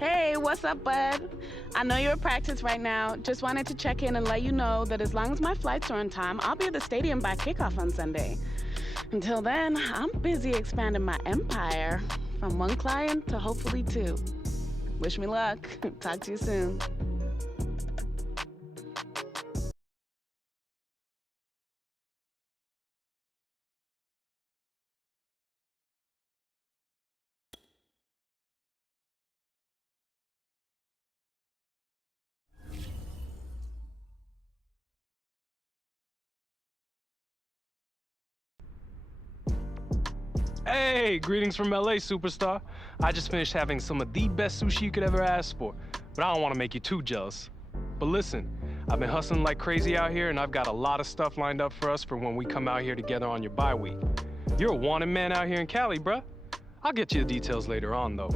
Hey, what's up, bud? I know you're at practice right now. Just wanted to check in and let you know that as long as my flights are on time, I'll be at the stadium by kickoff on Sunday. Until then, I'm busy expanding my empire from one client to hopefully two. Wish me luck. Talk to you soon. Hey, greetings from LA, superstar. I just finished having some of the best sushi you could ever ask for, but I don't want to make you too jealous. But listen, I've been hustling like crazy out here, and I've got a lot of stuff lined up for us for when we come out here together on your bye week. You're a wanted man out here in Cali, bruh. I'll get you the details later on, though.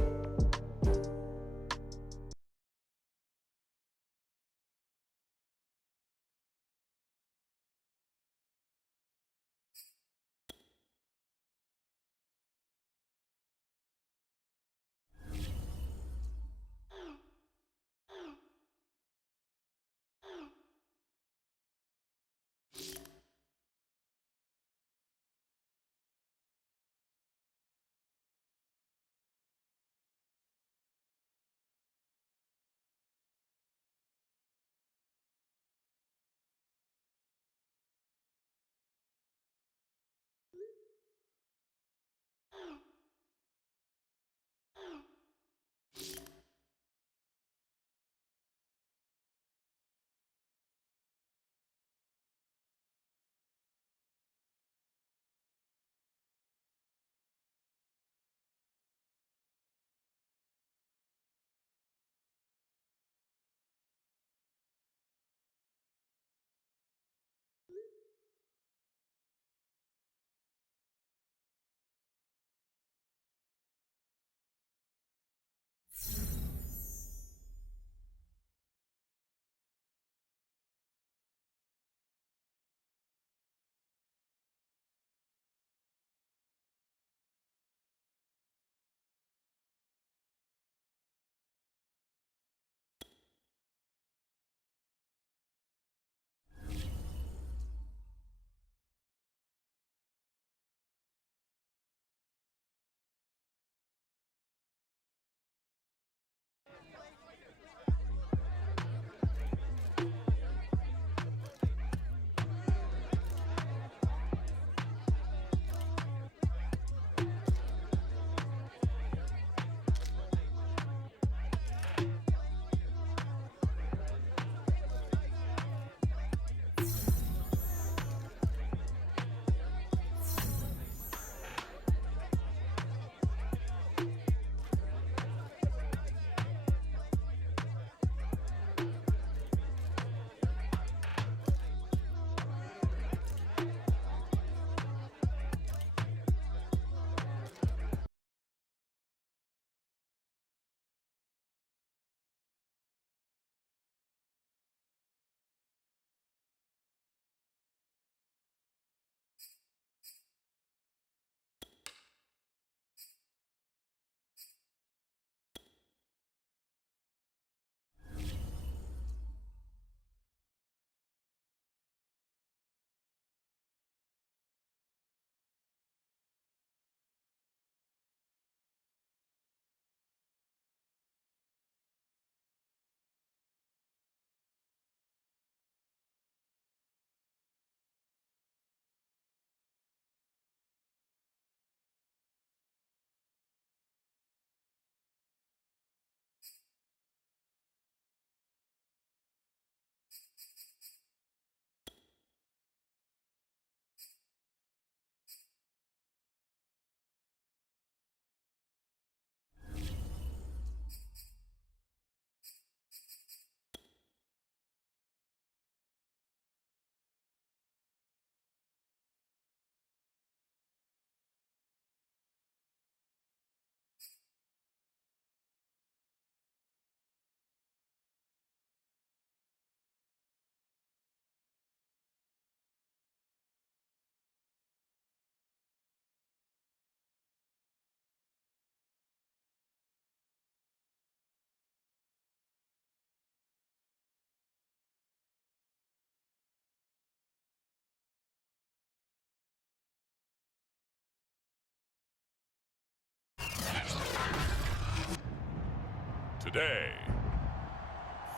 today.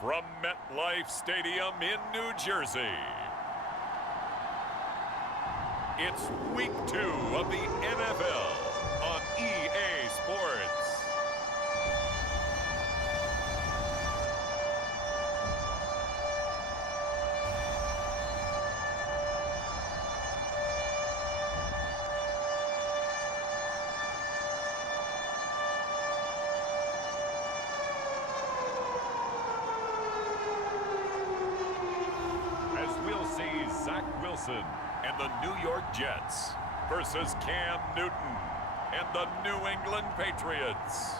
From MetLife Stadium in New Jersey, it's Week 2 of the NFL on EA Sports. Wilson and the New York Jets versus Cam Newton and the New England Patriots.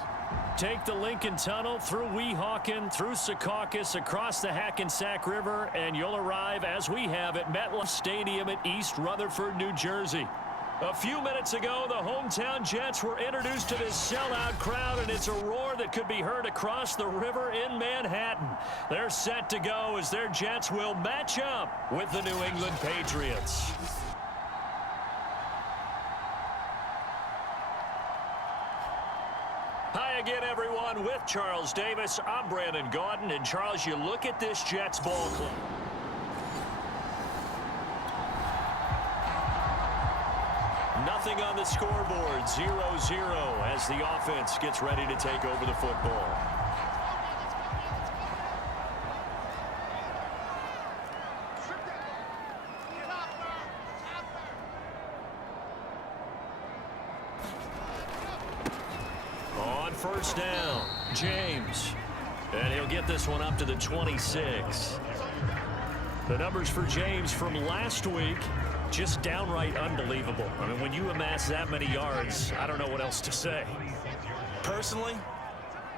Take the Lincoln Tunnel through Weehawken, through Secaucus, across the Hackensack River, and you'll arrive, as we have, at MetLife Stadium at East Rutherford, New Jersey. A few minutes ago, the hometown Jets were introduced to this sellout crowd, and it's a roar that could be heard across the river in Manhattan. They're set to go as their Jets will match up with the New England Patriots. Hi again, everyone. With Charles Davis, I'm Brandon Gaudin. And, Charles, you look at this Jets ball club. Nothing on the scoreboard, 0-0 as the offense gets ready to take over the football. On first down, James. And he'll get this one up to the 26. The numbers for James from last week, just downright unbelievable. I mean, when you amass that many yards, I don't know what else to say. Personally,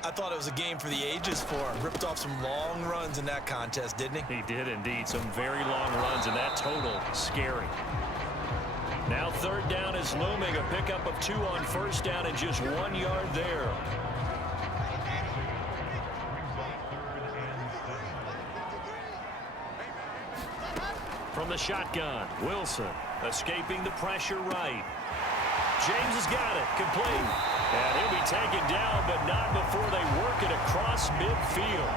I thought it was a game for the ages for him. Ripped off some long runs in that contest, didn't he? He did indeed. Some very long runs, and that total, scary. Now third down is looming. A pickup of 2 on first down and just 1 yard there. From the shotgun, Wilson escaping the pressure right. James has got it, complete. And he'll be taken down, but not before they work it across midfield.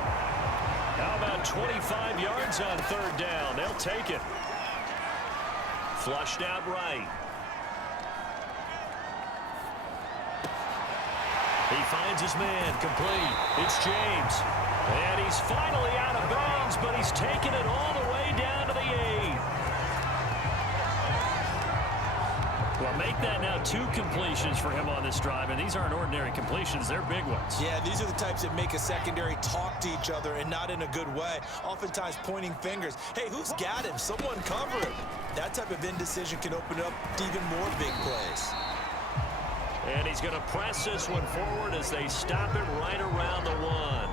How about 25 yards on third down? They'll take it. Flushed out right. He finds his man, complete. It's James. And he's finally out of bounds, but he's taken it all the way down to the 8. Well, make that now 2 completions for him on this drive, and these aren't ordinary completions. They're big ones. Yeah, these are the types that make a secondary talk to each other and not in a good way. Oftentimes pointing fingers. Hey, who's got him? Someone cover him. That type of indecision can open up to even more big plays. And he's going to press this one forward as they stop it right around the 1.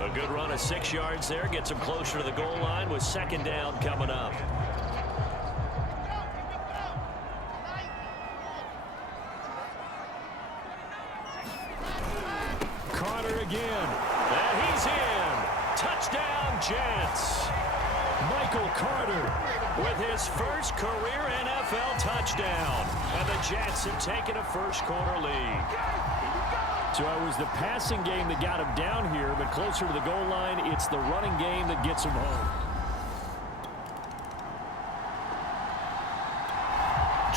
A good run of 6 yards there. Gets him closer to the goal line with second down coming up. Carter again. And he's in. Touchdown, Jets. Michael Carter with his first career NFL touchdown. And the Jets have taken a first-quarter lead. So it was the passing game that got him down here, but closer to the goal line, it's the running game that gets him home.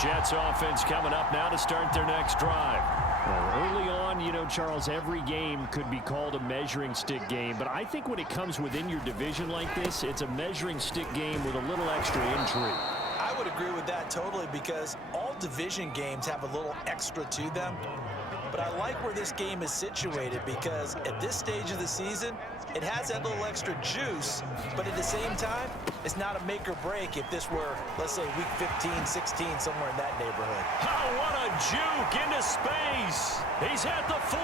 Jets offense coming up now to start their next drive. Well, early on, you know, Charles, every game could be called a measuring stick game, but I think when it comes within your division like this, it's a measuring stick game with a little extra intrigue. I would agree with that totally, because all division games have a little extra to them. But I like where this game is situated, because at this stage of the season, it has that little extra juice, but at the same time, it's not a make or break if this were, let's say, week 15, 16, somewhere in that neighborhood. Oh, what a juke into space. He's at the 40,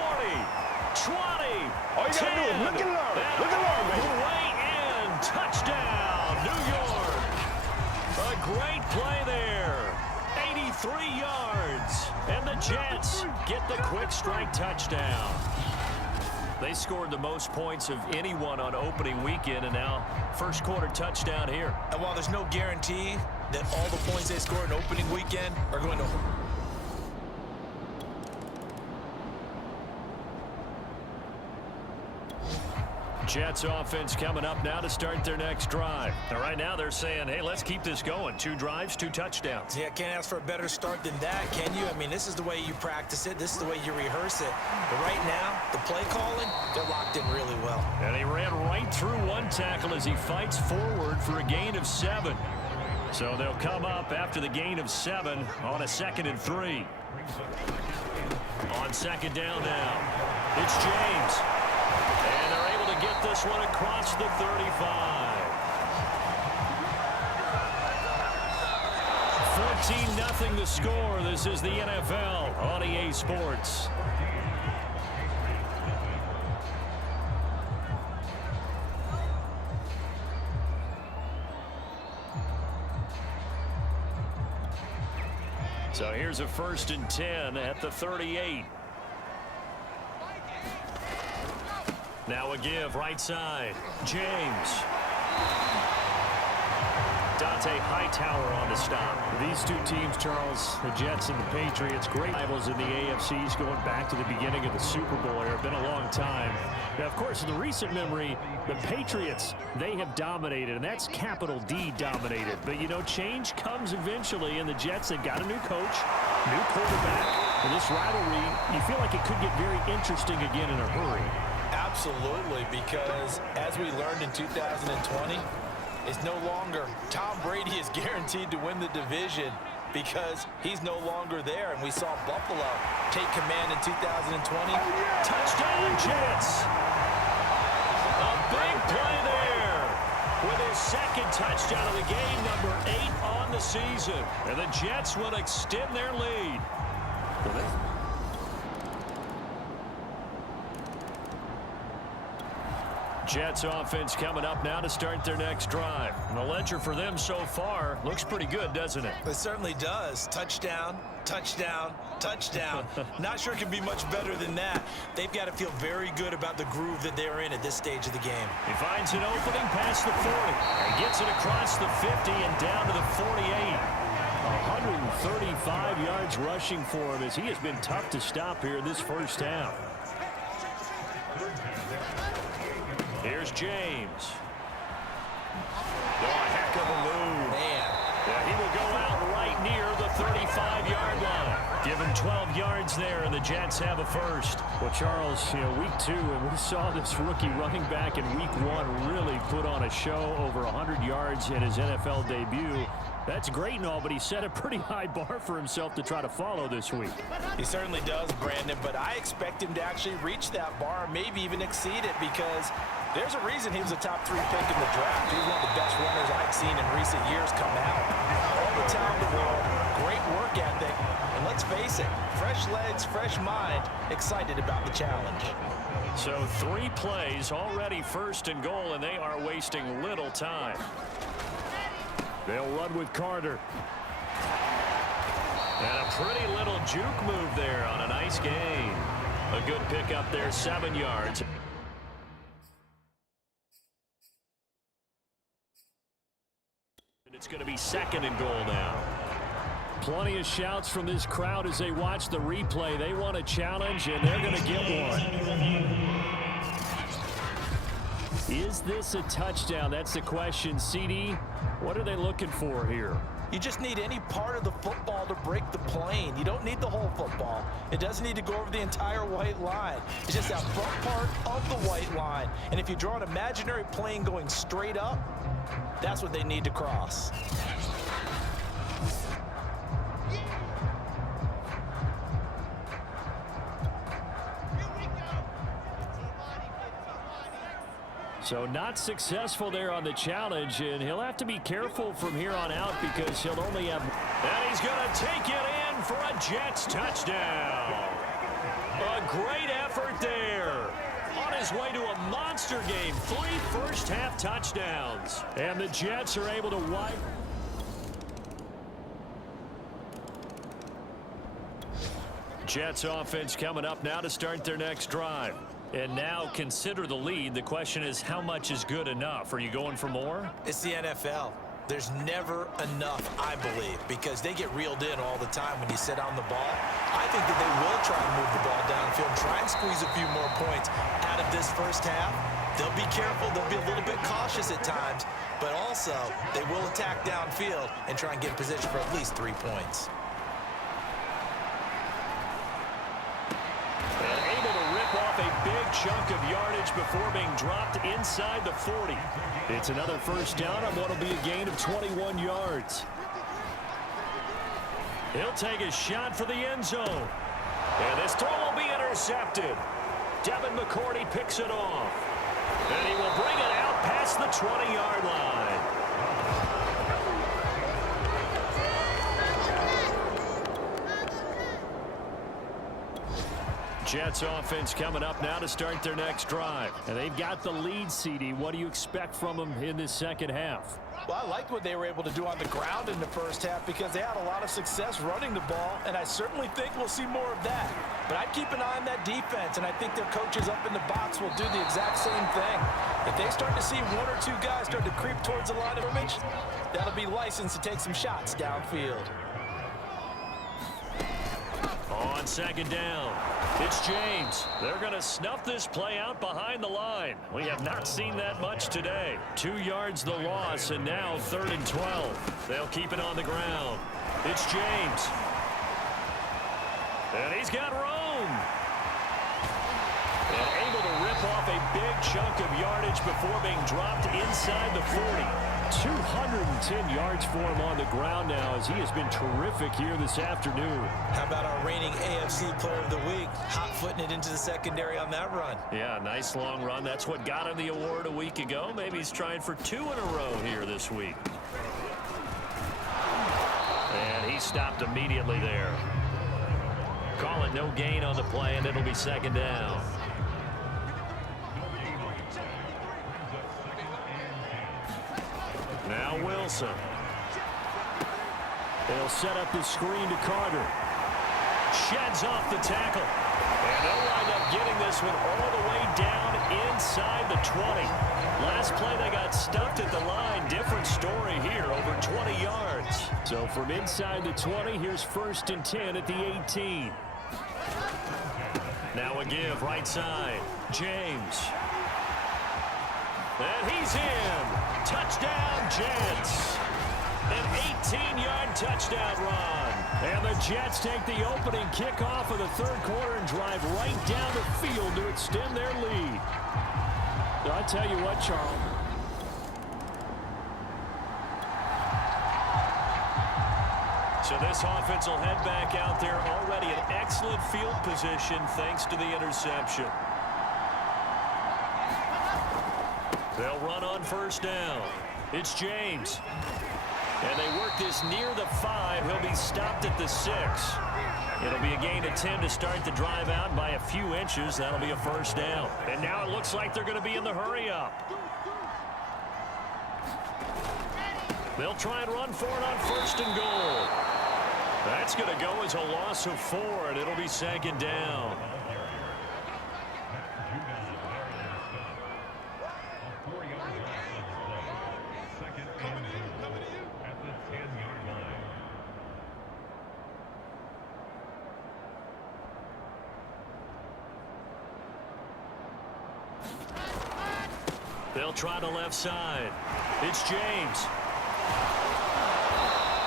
20, all you gotta do is look and learn. Look and learn, baby. Way in. Touchdown, New York. A great play there. 83 yards. And the Jets get the quick strike touchdown. They scored the most points of anyone on opening weekend, and now first quarter touchdown here. And while there's no guarantee that all the points they score in opening weekend are going to... Jets offense coming up now to start their next drive. Now, right now they're saying, hey, let's keep this going. 2 drives, 2 touchdowns. Yeah, can't ask for a better start than that, can you? I mean, this is the way you practice it. This is the way you rehearse it. But right now, the play calling, they're locked in really well. And he ran right through 1 tackle as he fights forward for a gain of 7. So they'll come up after the gain of 7 on a 2nd and 3. On 2nd down now, it's James. And they're able to get this one across the 35. 14-0 the score. This is the NFL on EA Sports. So here's a 1st and 10 at the 38. Now a give right side. James. Dante Hightower on the stop. These 2 teams, Charles, the Jets and the Patriots, great rivals in the AFCs going back to the beginning of the Super Bowl era. Been a long time. Now, of course, in the recent memory, the Patriots, they have dominated, and that's capital D dominated. But, you know, change comes eventually, and the Jets, they've got a new coach, new quarterback. And this rivalry, you feel like it could get very interesting again in a hurry. Absolutely, because as we learned in 2020, it's no longer Tom Brady is guaranteed to win the division because he's no longer there. And we saw Buffalo take command in 2020. Touchdown, Jets. A big play there with his 2nd touchdown of the game, number 8 on the season. And the Jets will extend their lead. Jets offense coming up now to start their next drive. And the ledger for them so far looks pretty good, doesn't it? It certainly does. Touchdown, touchdown, touchdown. Not sure it can be much better than that. They've got to feel very good about the groove that they're in at this stage of the game. He finds an opening past the 40 and gets it across the 50 and down to the 48. 135 yards rushing for him as he has been tough to stop here in this first half. Here's James. Oh, a heck of a move. Man. Yeah, he will go out right near the 35-yard line. Given 12 yards there, and the Jets have a first. Well, Charles, you know, week 2, and we saw this rookie running back in week 1 really put on a show, over 100 yards in his NFL debut. That's great and all, but he set a pretty high bar for himself to try to follow this week. He certainly does, Brandon, but I expect him to actually reach that bar, maybe even exceed it, because there's a reason he was a top 3 pick in the draft. He's one of the best runners I've seen in recent years come out. All the talent in the world, great work ethic, and let's face it, fresh legs, fresh mind, excited about the challenge. So 3 plays, already 1st and goal, and they are wasting little time. They'll run with Carter. And a pretty little juke move there on a nice gain. A good pickup there, 7 yards. It's going to be 2nd and goal now. Plenty of shouts from this crowd as they watch the replay. They want a challenge, and they're going to get one. Is this a touchdown? That's the question. CD, what are they looking for here? You just need any part of the football to break the plane. You don't need the whole football. It doesn't need to go over the entire white line. It's just that front part of the white line. And if you draw an imaginary plane going straight up, that's what they need to cross. So not successful there on the challenge, and he'll have to be careful from here on out because he'll only have... And he's going to take it in for a Jets touchdown. A great effort there. On his way to a monster game. 3 first-half touchdowns. And the Jets are able to wipe... Jets offense coming up now to start their next drive. And now consider the lead. The question is, how much is good enough? Are you going for more? It's the NFL. There's never enough, I believe, because they get reeled in all the time when you sit on the ball. I think that they will try and move the ball downfield, try and squeeze a few more points out of this first half. They'll be careful. They'll be a little bit cautious at times, but also they will attack downfield and try and get in position for at least 3 points. And able to rip off a big chunk of yardage before being dropped inside the 40. It's another first down on what will be a gain of 21 yards. He'll take a shot for the end zone. And this throw will be intercepted. Devin McCourty picks it off. And he will bring it out past the 20-yard line. Jets offense coming up now to start their next drive. And they've got the lead, CD. What do you expect from them in this second half? Well, I liked what they were able to do on the ground in the first half because they had a lot of success running the ball, and I certainly think we'll see more of that. But I'd keep an eye on that defense, and I think their coaches up in the box will do the exact same thing. If they start to see one or two guys start to creep towards the line of scrimmage, that'll be licensed to take some shots downfield. On second down, it's James. They're going to snuff this play out behind the line. We have not seen that much today. 2 yards the loss, and now 3rd and 12. They'll keep it on the ground. It's James. And he's got room. And able to rip off a big chunk of yardage before being dropped inside the 40. 210 yards for him on the ground now as he has been terrific here this afternoon. How about our reigning AFC Player of the Week, hot-footing it into the secondary on that run? Yeah, nice long run. That's what got him the award a week ago. Maybe he's trying for 2 in a row here this week. And he stopped immediately there. Call it no gain on the play, and it'll be second down. Now Wilson. They'll set up the screen to Carter. Sheds off the tackle. And they'll wind up getting this one all the way down inside the 20. Last play they got stuffed at the line. Different story here, over 20 yards. So from inside the 20, here's 1st and 10 at the 18. Now a give right side. James. And he's in. Touchdown, Jets. An 18-yard touchdown run. And the Jets take the opening kickoff of the 3rd quarter and drive right down the field to extend their lead. So I tell you what, Charles. So this offense will head back out there already in excellent field position thanks to the interception. They'll run on 1st down. It's James. And they work this near the 5. He'll be stopped at the 6. It'll be a gain of 10 to start the drive out by a few inches. That'll be a 1st down. And now it looks like they're going to be in the hurry up. They'll try and run for it on 1st and goal. That's going to go as a loss of 4, and it'll be 2nd down. They'll try the left side. It's James.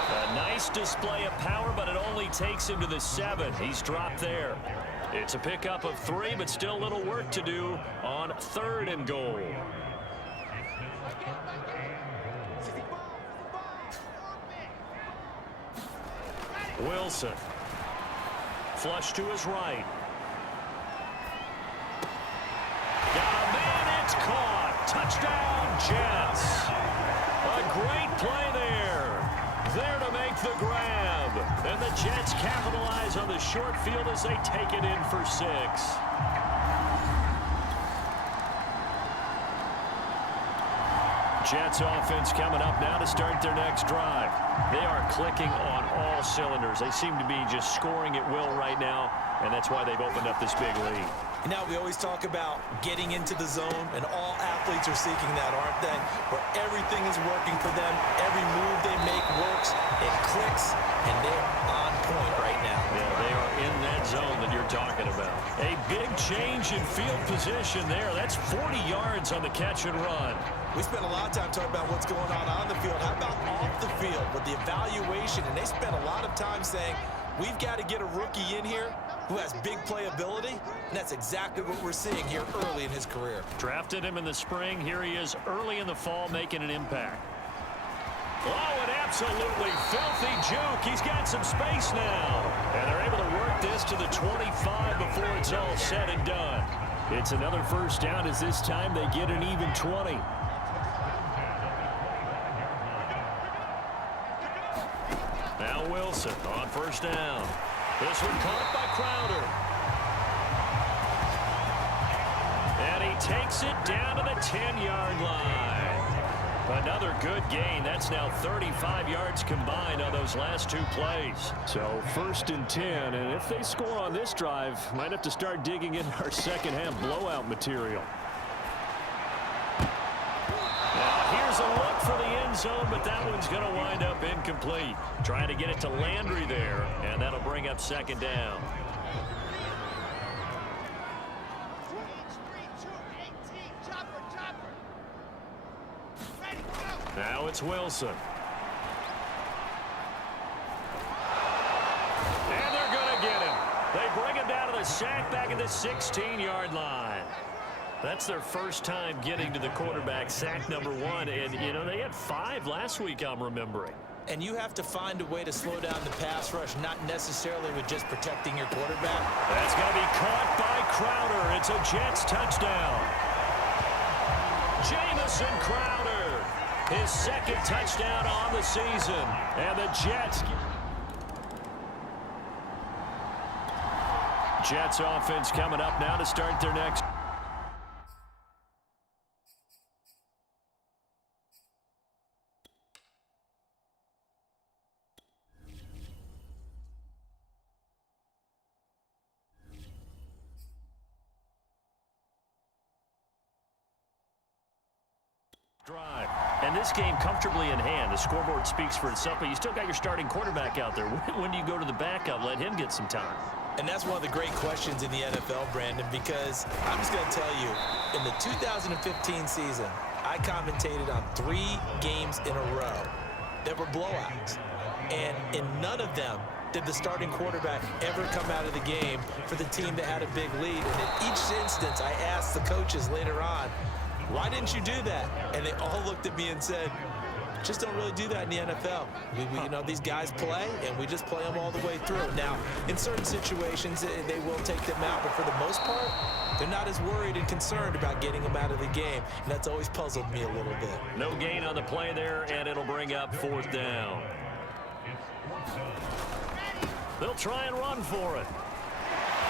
A nice display of power, but it only takes him to the 7. He's dropped there. It's a pickup of 3, but still a little work to do on 3rd and goal. Wilson. Flush to his right. Got a man, it's caught. Touchdown, Jets. A great play there. There to make the grab. And the Jets capitalize on the short field as they take it in for 6. Jets offense coming up now to start their next drive. They are clicking on all cylinders. They seem to be just scoring at will right now, and that's why they've opened up this big lead. Now, we always talk about getting into the zone, and all athletes are seeking that, aren't they? Where everything is working for them. Every move they make works. It clicks, and they're on point right now. Yeah, they are in that zone that you're talking about. A big change in field position there. That's 40 yards on the catch and run. We spent a lot of time talking about what's going on the field. How about off the field with the evaluation? And they spent a lot of time saying, we've got to get a rookie in here who has big playability, and that's exactly what we're seeing here early in his career. Drafted him in the spring. Here he is early in the fall making an impact. Oh, an absolutely filthy juke. He's got some space now. And they're able to work this to the 25 before it's all said and done. It's another first down as this time they get an even 20. Now Wilson on first down. This one caught by Crowder. And he takes it down to the 10-yard line. Another good gain. That's now 35 yards combined on those last 2 plays. So 1st and 10, and if they score on this drive, might have to start digging in our second half blowout material. Now here's a look for the end zone, but that one's going to wind up incomplete. Trying to get it to Landry there, and that'll bring up second down. Now it's Wilson. And they're going to get him. They bring him down to the sack back at the 16-yard line. That's their first time getting to the quarterback, sack number 1. And, you know, they had 5 last week, I'm remembering. And you have to find a way to slow down the pass rush, not necessarily with just protecting your quarterback. That's going to be caught by Crowder. It's a Jets touchdown. Jamison Crowder. His second touchdown on the season. And the Jets offense coming up now to start their next. Drive. And this game comfortably in hand. The scoreboard speaks for itself, but you still got your starting quarterback out there. When do you go to the backup? Let him get some time. And that's one of the great questions in the NFL, Brandon, because I'm just going to tell you, in the 2015 season, I commentated on 3 games in a row that were blowouts. And in none of them did the starting quarterback ever come out of the game for the team that had a big lead. And in each instance, I asked the coaches later on, why didn't you do that? And they all looked at me and said, just don't really do that in the NFL. You know, these guys play, and we just play them all the way through. Now, in certain situations, they will take them out, but for the most part, they're not as worried and concerned about getting them out of the game, and that's always puzzled me a little bit. No gain on the play there, and it'll bring up 4th down. They'll try and run for it.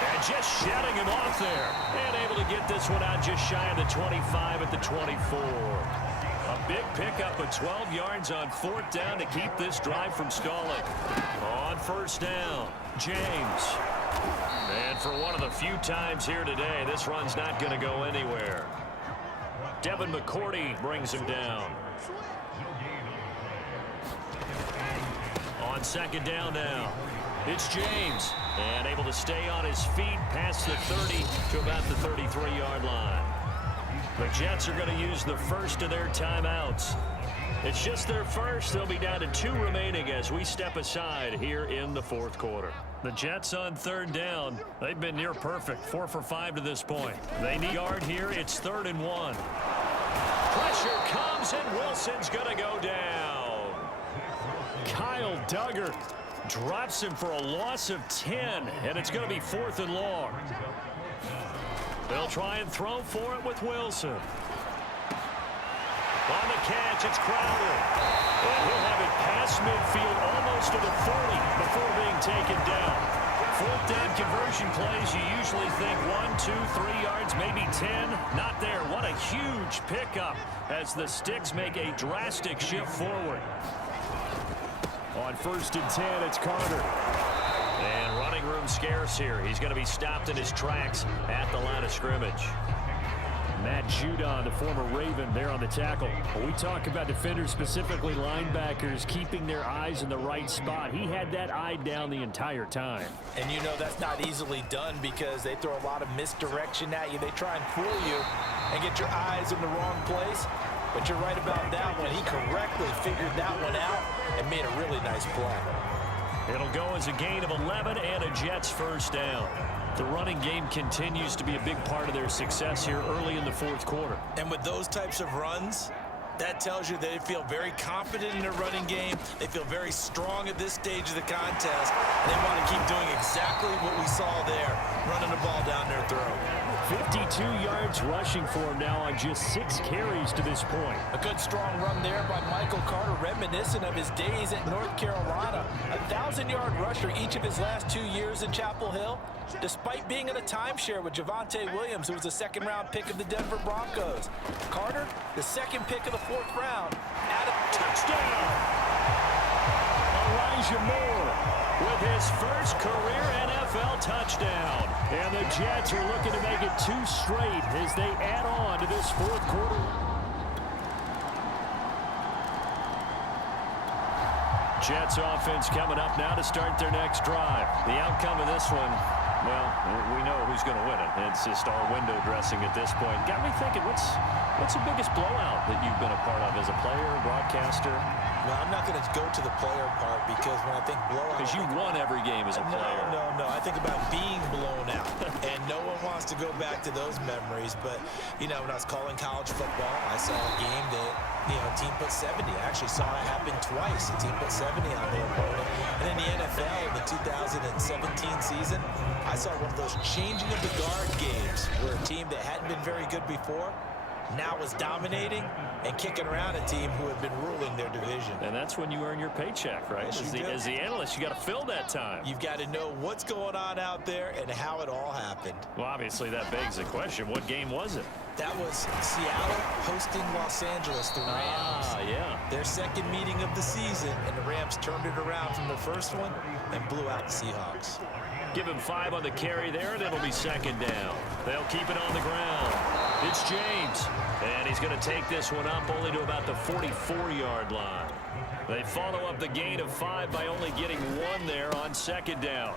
And just shutting him off there. And able to get this one out just shy of the 25 at the 24. A big pickup of 12 yards on 4th down to keep this drive from stalling. On first down, James. And for one of the few times here today, this run's not going to go anywhere. Devin McCourty brings him down. On second down now, it's James. And able to stay on his feet past the 30 to about the 33-yard line. The Jets are going to use the first of their timeouts. It's just their first. They'll be down to 2 remaining as we step aside here in the 4th quarter. The Jets on 3rd down. They've been near perfect, 4 for 5 to this point. They need yard here. It's 3rd and 1. Pressure comes, and Wilson's going to go down. Kyle Duggar drops him for a loss of 10, and it's going to be 4th and long. They'll try and throw for it with Wilson. On the catch, it's Crowder. And he'll have it past midfield, almost to the 40 before being taken down. 4th down conversion plays, you usually think 1, 2, 3 yards, maybe 10. Not there. What a huge pickup as the Sticks make a drastic shift forward. On 1st and 10, it's Carter. And running room scarce here. He's going to be stopped in his tracks at the line of scrimmage. Matt Judon, the former Raven, there on the tackle. When we talk about defenders, specifically linebackers, keeping their eyes in the right spot, he had that eye down the entire time. And you know that's not easily done because they throw a lot of misdirection at you. They try and fool you and get your eyes in the wrong place. But you're right about that one. He correctly figured that one out and made a really nice play. It'll go as a gain of 11 and a Jets first down. The running game continues to be a big part of their success here early in the fourth quarter. And with those types of runs, that tells you they feel very confident in their running game. They feel very strong at this stage of the contest. And they want to keep doing exactly what we saw there, running the ball down their throat. 52 yards rushing for him now on just 6 carries to this point. A good strong run there by Michael Carter, reminiscent of his days at North Carolina. A 1,000-yard rusher each of his last 2 years in Chapel Hill, despite being in a timeshare with Javonte Williams, who was a second-round pick of the Denver Broncos. Carter, the second pick of the 4th round, at a touchdown. Elijah Moore with his first career NFL touchdown. And the Jets are looking to make it 2 straight as they add on to this fourth quarter. Jets offense coming up now to start their next drive. The outcome of this one, well, we know who's going to win it. It's just all window dressing at this point. Got me thinking, what's the biggest blowout that you've been a part of as a player, broadcaster? Well, I'm not going to go to the player part because when I think blowout... Because you won every game as a player. No. I think about being blown out. And no one wants to go back to those memories. But, you know, when I was calling college football, I saw a game that, you know, a team put 70. I actually saw it happen twice. A team put 70 on their opponent. And in the NFL, in the 2017 season, I saw one of those changing of the guard games where a team that hadn't been very good before now was dominating and kicking around a team who had been ruling their division. And that's when you earn your paycheck, right? Yes, as the analyst, you got to fill that time. You've got to know what's going on out there and how it all happened. Well, obviously, that begs the question, what game was it? That was Seattle hosting Los Angeles, the Rams. Yeah. Their second meeting of the season, and the Rams turned it around from the first one and blew out the Seahawks. Give him 5 on the carry there, and it'll be second down. They'll keep it on the ground. It's James, and he's going to take this one up only to about the 44-yard line. They follow up the gain of 5 by only getting 1 there on second down.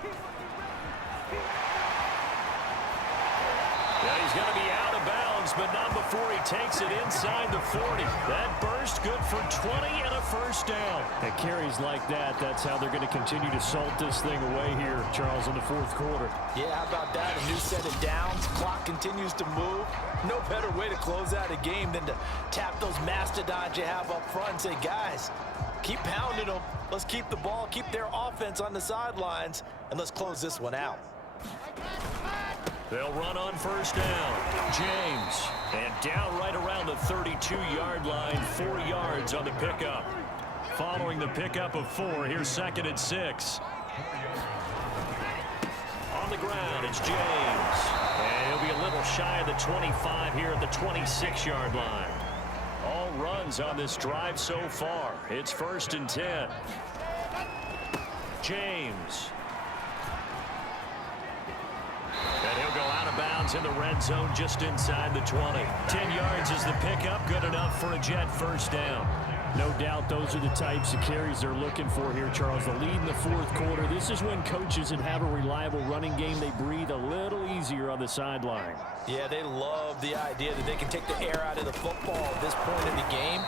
Yeah, he's going to be out of bounds, but not before he takes it inside the 40. That burst good for 20 and a first down. At carries like that, that's how they're going to continue to salt this thing away here, Charles, in the fourth quarter. Yeah, how about that? A new set of downs. Clock continues to move. No better way to close out a game than to tap those mastodons you have up front and say, guys, keep pounding them. Let's keep the ball, keep their offense on the sidelines, and let's close this one out. They'll run on first down. James. And down right around the 32-yard line. 4 yards on the pickup. Following the pickup of 4, here's second and 6. On the ground, it's James. And he'll be a little shy of the 25 here at the 26-yard line. All runs on this drive so far. It's first and 10. James. And he'll go out of bounds in the red zone just inside the 20. 10 yards is the pickup. Good enough for a Jet first down. No doubt those are the types of carries they're looking for here, Charles. The lead in the fourth quarter. This is when coaches that have a reliable running game, they breathe a little easier on the sideline. Yeah, they love the idea that they can take the air out of the football at this point in the game.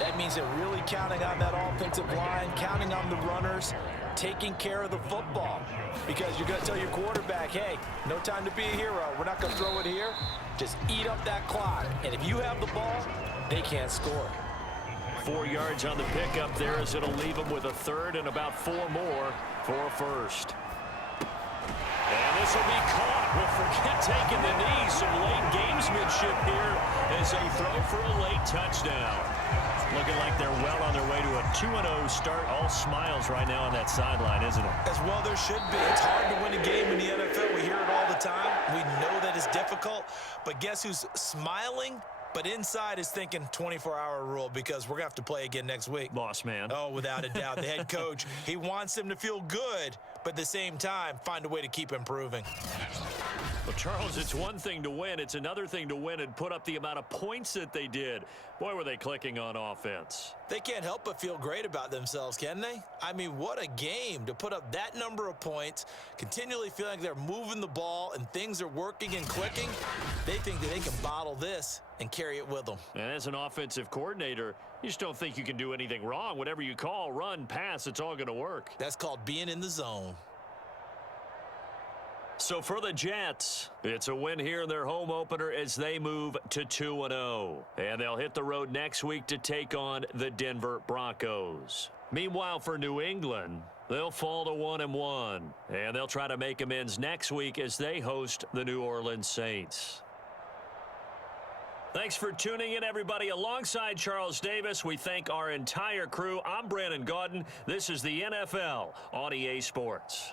That means they're really counting on that offensive line, counting on the runners, taking care of the football. Because you're going to tell your quarterback, hey, no time to be a hero. We're not going to throw it here. Just eat up that clock. And if you have the ball, they can't score. 4 yards on the pickup there as it'll leave them with a third and about 4 more for a first. And this will be caught. Well, forget taking the knee. Some late gamesmanship here as they throw for a late touchdown. Looking like they're well on their way to a 2-0 start. All smiles right now on that sideline, isn't it? As well there should be. It's hard to win a game in the NFL. We hear it all the time. We know that it's difficult. But guess who's smiling? But inside is thinking 24-hour rule because we're going to have to play again next week. Boss man. Oh, without a doubt. The head coach, he wants them to feel good, but at the same time, find a way to keep improving. Well, Charles, it's one thing to win. It's another thing to win and put up the amount of points that they did. Boy, were they clicking on offense. They can't help but feel great about themselves, can they? I mean, what a game to put up that number of points, continually feeling like they're moving the ball and things are working and clicking. They think that they can bottle this and carry it with them. And as an offensive coordinator, you just don't think you can do anything wrong. Whatever you call, run, pass, it's all going to work. That's called being in the zone. So for the Jets, it's a win here in their home opener as they move to 2-0. And they'll hit the road next week to take on the Denver Broncos. Meanwhile, for New England, they'll fall to 1-1. And they'll try to make amends next week as they host the New Orleans Saints. Thanks for tuning in, everybody. Alongside Charles Davis, we thank our entire crew. I'm Brandon Gaudin. This is the NFL on EA Sports.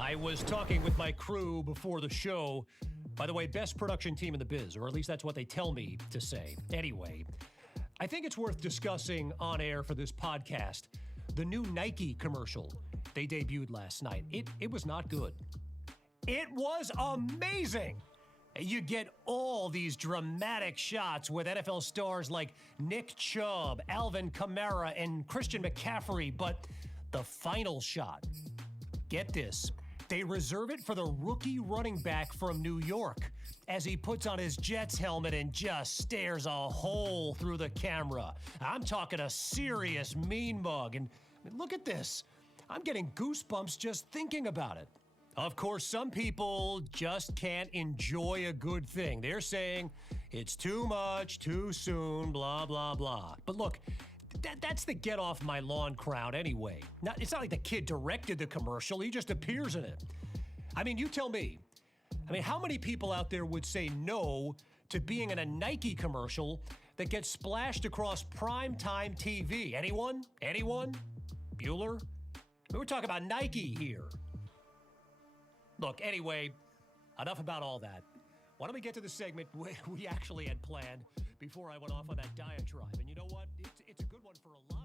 I was talking with my crew before the show. By the way, best production team in the biz, or at least that's what they tell me to say. Anyway, I think it's worth discussing on air for this podcast the new Nike commercial they debuted last night. It was not good. It was amazing. You get all these dramatic shots with NFL stars like Nick Chubb, Alvin Kamara, and Christian McCaffrey, but the final shot, get this, they reserve it for the rookie running back from New York as he puts on his Jets helmet and just stares a hole through the camera. I'm talking a serious mean mug. And I mean, look at this. I'm getting goosebumps just thinking about it. Of course, some people just can't enjoy a good thing. They're saying it's too much, too soon, blah, blah, blah. But look, that's the get off my lawn crowd anyway. It's not like the kid directed the commercial. He just appears in it. I mean, you tell me. I mean, how many people out there would say no to being in a Nike commercial that gets splashed across primetime TV? Anyone? Anyone? Bueller? I mean, we're talking about Nike here. Look, anyway, enough about all that. Why don't we get to the segment we actually had planned before I went off on that diatribe? And you know what? It's a good one for a lot.